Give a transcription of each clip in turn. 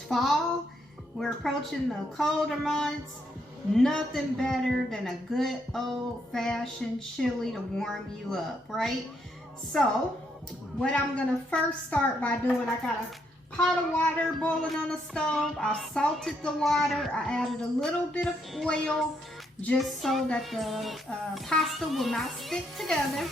it's fall. We're approaching the colder months. Nothing better than a good old-fashioned chili to warm you up, right? So what I'm gonna first start by doing, I got a pot of water boiling on the stove. I salted the water. I added a little bit of oil just so that the pasta will not stick together.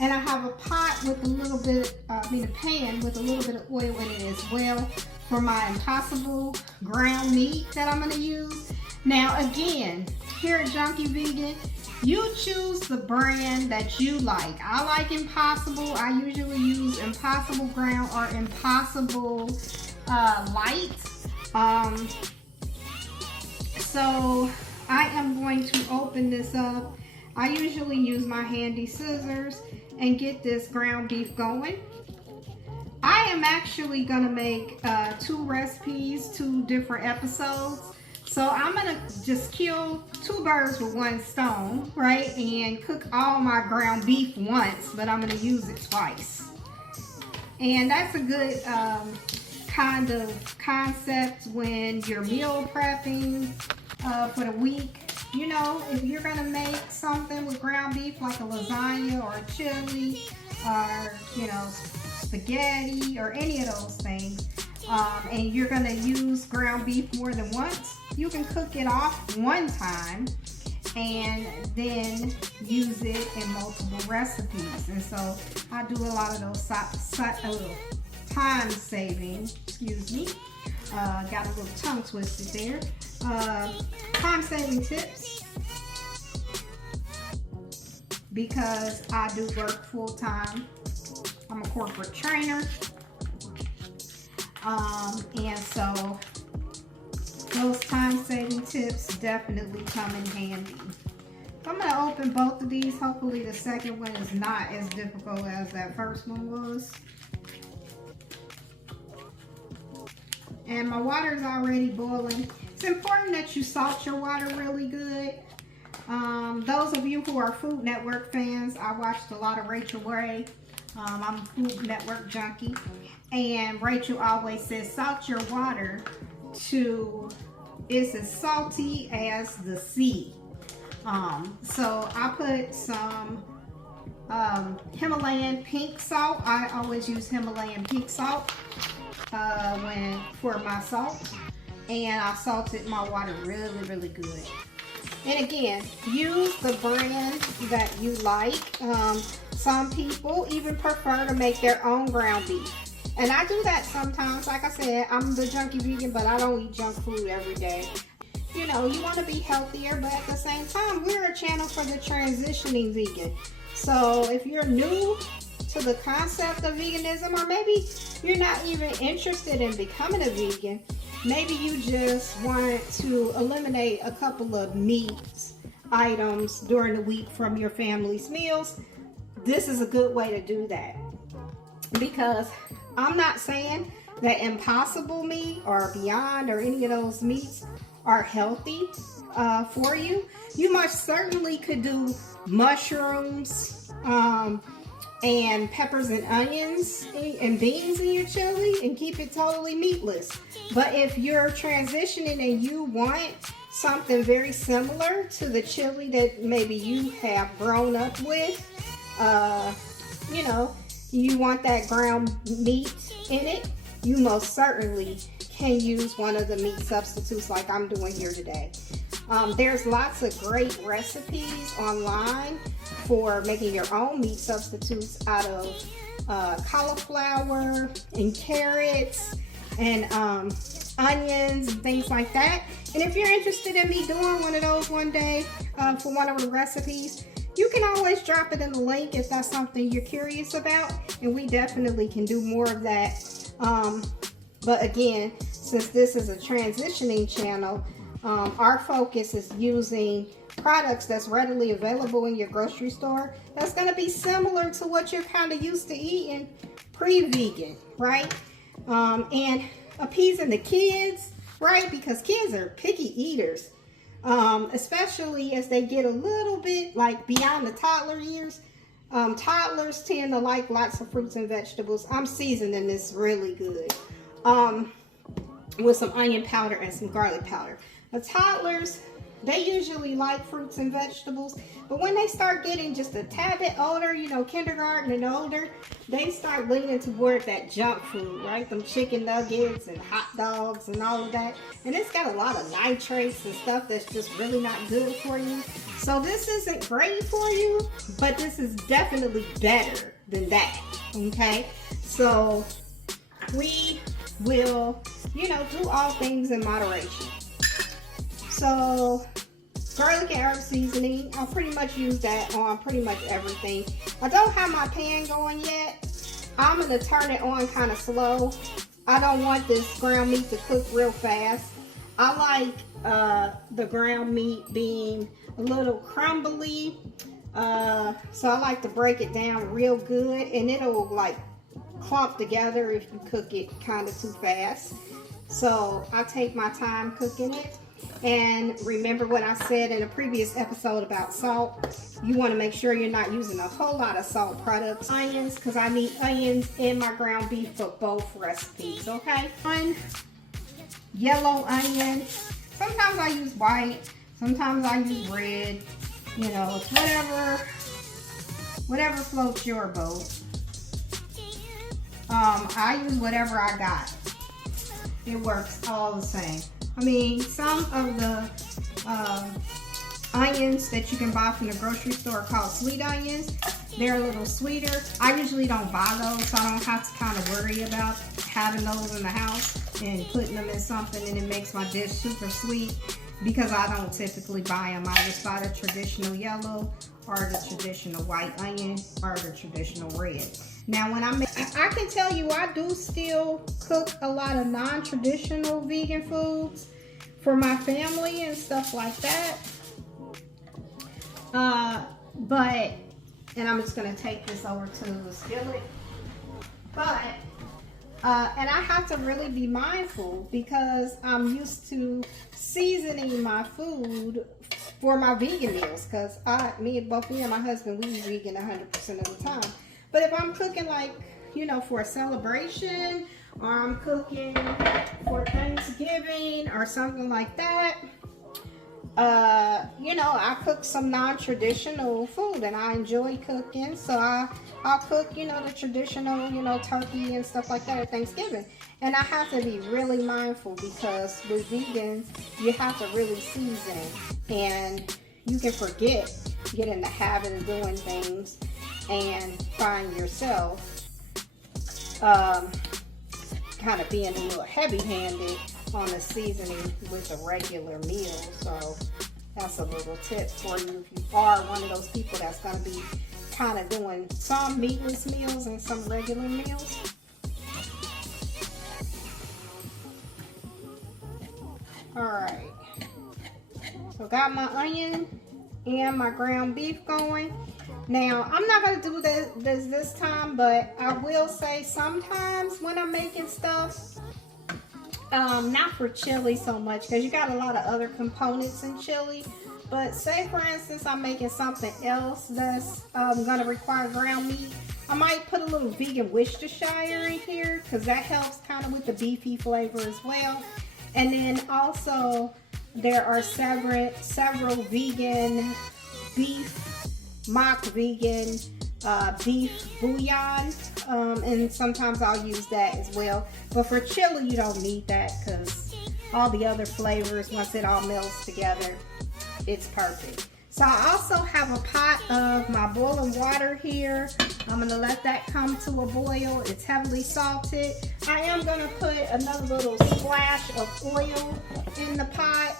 And I have a pot with a little bit, a pan with a little bit of oil in it as well for my Impossible ground meat that I'm gonna use. Now again, here at Junkie Vegan, you choose the brand that you like. I like Impossible. I usually use Impossible ground or Impossible light. So I am going to open this up. I usually use my handy scissors and get this ground beef going. I am actually gonna make 2 recipes, 2 different episodes. So I'm gonna just kill 2 birds with 1 stone, right? And cook all my ground beef once, but I'm gonna use it twice. And that's a good kind of concept when you're meal prepping for the week. You know, if you're gonna make something with ground beef like a lasagna or a chili or, you know, spaghetti or any of those things, and you're gonna use ground beef more than once, you can cook it off one time and then use it in multiple recipes. And so I do a lot of those time saving, excuse me, got a little tongue twisted there, time saving tips, because I do work full time. I'm a corporate trainer, and so those time-saving tips definitely come in handy. So I'm going to open both of these. Hopefully the second one is not as difficult as that first one was. And my water is already boiling. It's important that you salt your water really good. Those of you who are Food Network fans, I watched a lot of Rachel Ray. I'm a Food Network junkie. And Rachel always says salt your water to it's as salty as the sea. So I put some Himalayan pink salt. I always use Himalayan pink salt for my salt, and I salted my water really, really good. And again, use the brand that you like. Some people even prefer to make their own ground beef. And I do that sometimes. Like I said, I'm the Junkie Vegan, but I don't eat junk food every day. You know, you want to be healthier, but at the same time, we're a channel for the transitioning vegan. So if you're new to the concept of veganism, or maybe you're not even interested in becoming a vegan, maybe you just want to eliminate a couple of meat items during the week from your family's meals, this is a good way to do that. Because I'm not saying that Impossible meat or Beyond or any of those meats are healthy for you. You most certainly could do mushrooms and peppers and onions and beans in your chili and keep it totally meatless. But if you're transitioning and you want something very similar to the chili that maybe you have grown up with, you know, you want that ground meat in it, you most certainly can use one of the meat substitutes like I'm doing here today. There's lots of great recipes online for making your own meat substitutes out of cauliflower and carrots and onions and things like that. And if you're interested in me doing one of those one day for one of the recipes, you can always drop it in the link if that's something you're curious about, and we definitely can do more of that. But again, since this is a transitioning channel, our focus is using products that's readily available in your grocery store that's going to be similar to what you're kind of used to eating pre-vegan, right? And appeasing the kids, right? Because kids are picky eaters. Especially as they get a little bit like beyond the toddler years. Toddlers tend to like lots of fruits and vegetables. I'm seasoning this really good. with some onion powder and some garlic powder. The toddlers, they usually like fruits and vegetables, but when they start getting just a tad bit older, you know, kindergarten and older, they start leaning toward that junk food, right? Them chicken nuggets and hot dogs and all of that. And it's got a lot of nitrates and stuff that's just really not good for you. So this isn't great for you, but this is definitely better than that, okay? So we will, you know, do all things in moderation. So garlic and herb seasoning, I'll pretty much use that on pretty much everything. I don't have my pan going yet. I'm going to turn it on kind of slow. I don't want this ground meat to cook real fast. I like the ground meat being a little crumbly. So I like to break it down real good, and it'll like clump together if you cook it kind of too fast. So I take my time cooking it. And remember what I said in a previous episode about salt. You want to make sure you're not using a whole lot of salt products. Onions, because I need onions in my ground beef for both recipes, okay? One yellow onion. Sometimes I use white, sometimes I use red. You know, it's whatever floats your boat. I use whatever I got. It works all the same. I mean, some of the onions that you can buy from the grocery store are called sweet onions. They're a little sweeter. I usually don't buy those, so I don't have to kind of worry about having those in the house and putting them in something and it makes my dish super sweet, because I don't typically buy them. I just buy the traditional yellow or the traditional white onion or the traditional red. Now when I can tell you I do still cook a lot of non-traditional vegan foods for my family and stuff like that. And I'm just gonna take this over to the skillet. And I have to really be mindful because I'm used to seasoning my food for my vegan meals, because both me and my husband, we eat vegan 100% of the time. But if I'm cooking, like, you know, for a celebration, or I'm cooking for Thanksgiving or something like that, you know, I cook some non-traditional food and I enjoy cooking. So I'll cook, you know, the traditional, you know, turkey and stuff like that at Thanksgiving. And I have to be really mindful, because with vegans, you have to really season, and you can forget, get in the habit of doing things, and find yourself kind of being a little heavy-handed on the seasoning with a regular meal. So that's a little tip for you if you are one of those people that's going to be kind of doing some meatless meals and some regular meals. Alright, so got my onion and my ground beef going. Now, I'm not going to do this time, but I will say sometimes when I'm making stuff, not for chili so much, because you got a lot of other components in chili, but say for instance I'm making something else that's going to require ground meat, I might put a little vegan Worcestershire in here, because that helps kind of with the beefy flavor as well. And then also there are several vegan beef, mock vegan beef bouillon, and sometimes I'll use that as well. But for chili, you don't need that, because all the other flavors, once it all melts together, it's perfect. So I also have a pot of my boiling water here. I'm going to let that come to a boil. It's heavily salted. I am going to put another little splash of oil in the pot.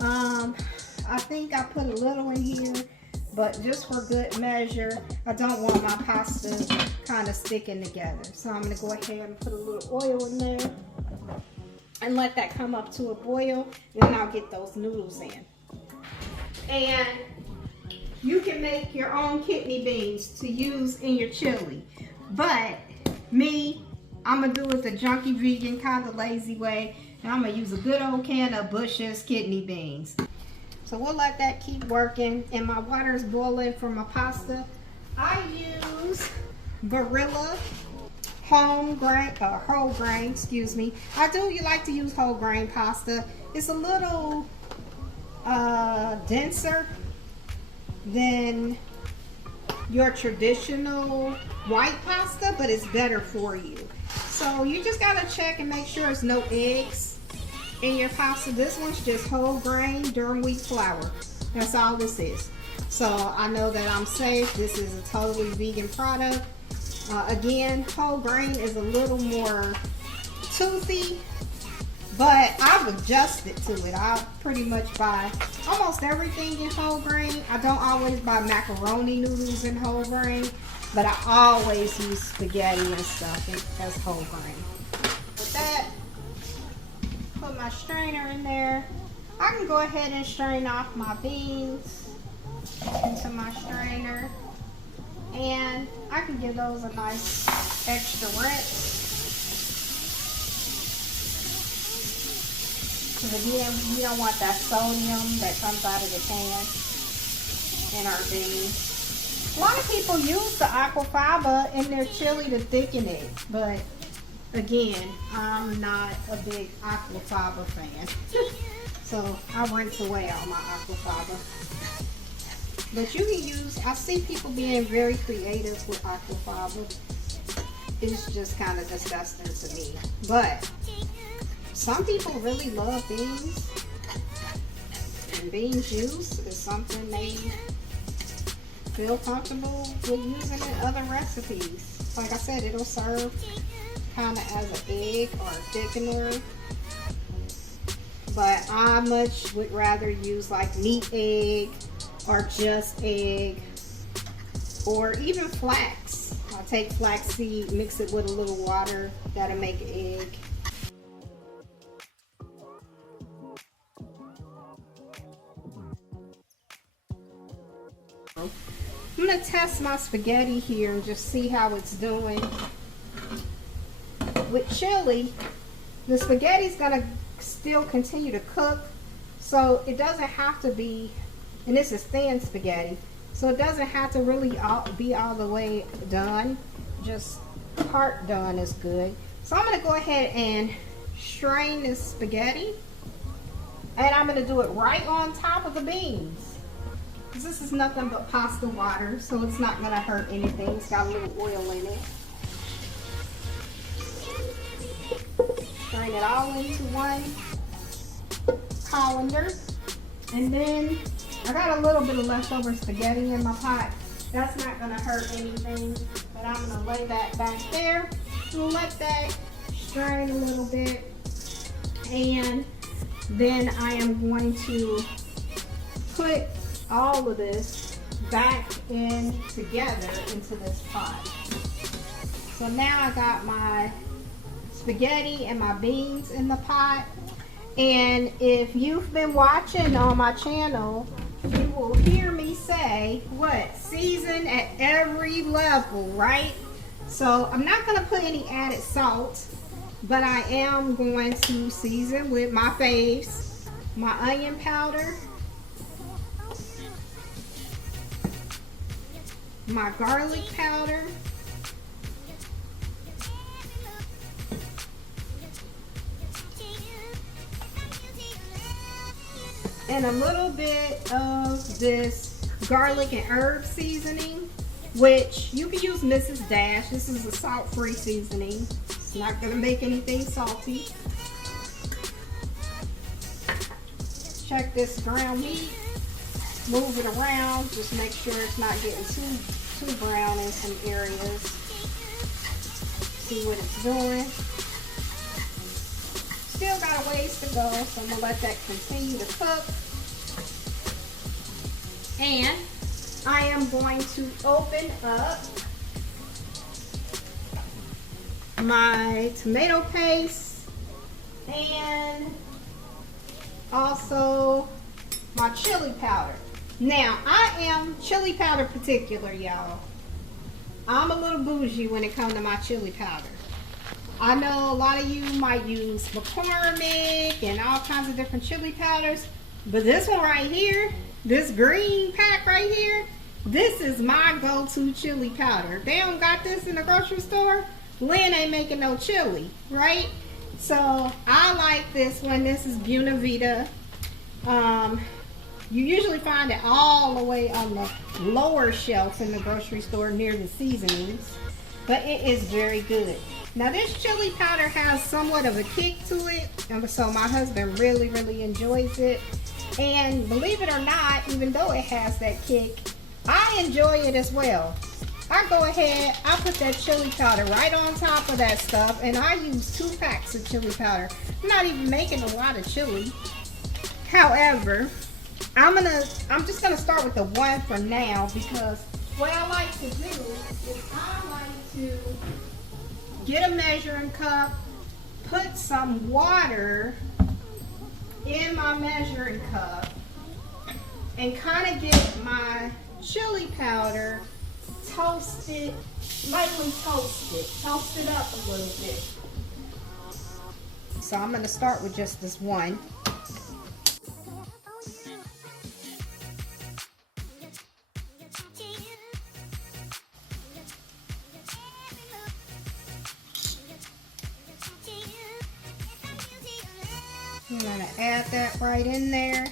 I think I put a little in here, but just for good measure, I don't want my pasta kind of sticking together. So I'm going to go ahead and put a little oil in there and let that come up to a boil, and then I'll get those noodles in. And you can make your own kidney beans to use in your chili. But me, I'm going to do it the Junkie vegan kind of lazy way. And I'm going to use a good old can of Bush's kidney beans. So we'll let that keep working. And my water is boiling for my pasta. I use Barilla whole grain, excuse me. I do like to use whole grain pasta. It's a little denser than your traditional white pasta, but it's better for you. So you just gotta check and make sure there's no eggs in your pasta. This one's just whole grain durum wheat flour. That's all this is. So I know that I'm safe. This is a totally vegan product. Again, whole grain is a little more toothy, but I've adjusted to it. I pretty much buy almost everything in whole grain. I don't always buy macaroni noodles in whole grain, but I always use spaghetti and stuff as whole grain. With that, put my strainer in there. I can go ahead and strain off my beans into my strainer, and I can give those a nice extra rinse. Because again, we don't want that sodium that comes out of the pan in our beans. A lot of people use the aquafaba in their chili to thicken it, but again, I'm not a big aquafaba fan. So I rinse away all my aquafaba. But you can use, I see people being very creative with aquafaba. It's just kind of disgusting to me. But some people really love beans. And bean juice is something they feel comfortable with using in other recipes. Like I said, it'll serve kind of as an egg or a thickener. But I much would rather use like meat egg or just egg, or even flax. I'll take flax seed, mix it with a little water, that'll make an egg. I'm gonna test my spaghetti here and just see how it's doing. With chili, the spaghetti's gonna still continue to cook, so it doesn't have to be, and this is thin spaghetti, so it doesn't have to really be all the way done. Just part done is good. So I'm going to go ahead and strain this spaghetti, and I'm going to do it right on top of the beans. This is nothing but pasta water, so it's not going to hurt anything. It's got a little oil in it. Strain it all into one colander, and then I got a little bit of leftover spaghetti in my pot. That's not going to hurt anything, but I'm going to lay that back there and let that strain a little bit. And then I am going to put all of this back in together into this pot. So now I got my spaghetti and my beans in the pot. And if you've been watching on my channel, you will hear me say, what? Season at every level, right? So I'm not going to put any added salt, but I am going to season with my faves, my onion powder, my garlic powder, and a little bit of this garlic and herb seasoning, which you can use Mrs. Dash. This is a salt-free seasoning. It's not going to make anything salty. Check this ground meat. Move it around. Just make sure it's not getting too brown in some areas. See what it's doing. Still got a ways to go, so I'm going to let that continue to cook. And I am going to open up my tomato paste and also my chili powder. Now, I am chili powder particular, y'all. I'm a little bougie when it comes to my chili powder. I know a lot of you might use McCormick and all kinds of different chili powders, but this one right here, this green pack right here, this is my go-to chili powder. If they don't got this in the grocery store, Lynn ain't making no chili, right? So I like this one. This is Buena Vita. You usually find it all the way on the lower shelf in the grocery store near the seasonings, but it is very good. Now this chili powder has somewhat of a kick to it, and so my husband really enjoys it. And believe it or not, even though it has that kick, I enjoy it as well. I go ahead, I put that chili powder right on top of that stuff, and I use 2 packs of chili powder. I'm not even making a lot of chili. However, I'm just gonna start with the 1 for now, because what I like to do is I like to get a measuring cup, put some water in my measuring cup, and kind of get my chili powder toasted, lightly toasted up a little bit. So I'm going to start with just this 1. I'm going to add that right in there.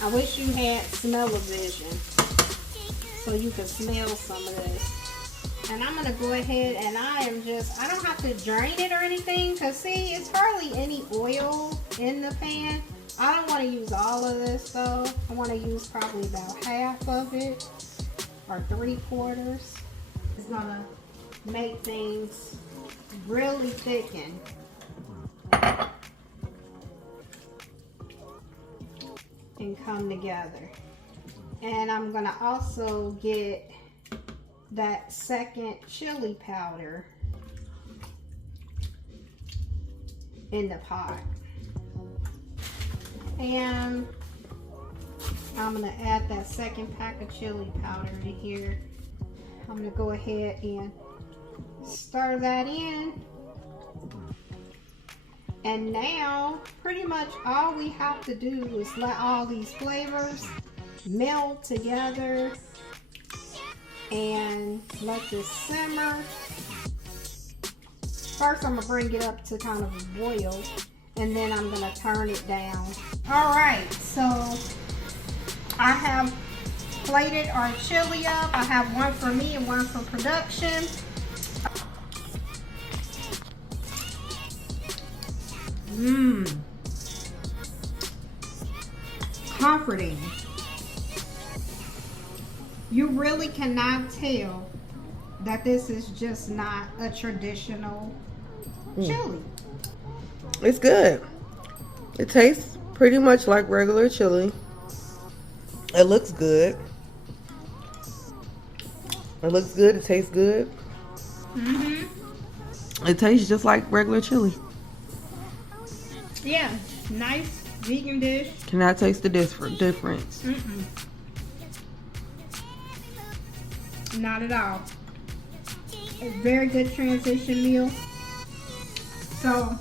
I wish you had smell-o-vision so you could smell some of this. And I'm going to go ahead and I don't have to drain it or anything, because see, it's hardly any oil in the pan. I don't want to use all of this though. I want to use probably about half of it or 3/4. It's going to make things really thicken. And come together. And I'm going to also get that second chili powder in the pot. And I'm going to add that second pack of chili powder in here. I'm going to go ahead and stir that in. And now, pretty much all we have to do is let all these flavors meld together and let this simmer. First, I'm going to bring it up to kind of a boil, and then I'm going to turn it down. All right, so I have plated our chili up. I have 1 for me and 1 for production. Comforting. You really cannot tell that this is just not a traditional chili. It's good. It tastes pretty much like regular chili. It looks good. It looks good. It tastes good. It tastes just like regular chili. Yeah, nice vegan dish. Cannot taste the difference. Not at all. A very good transition meal. So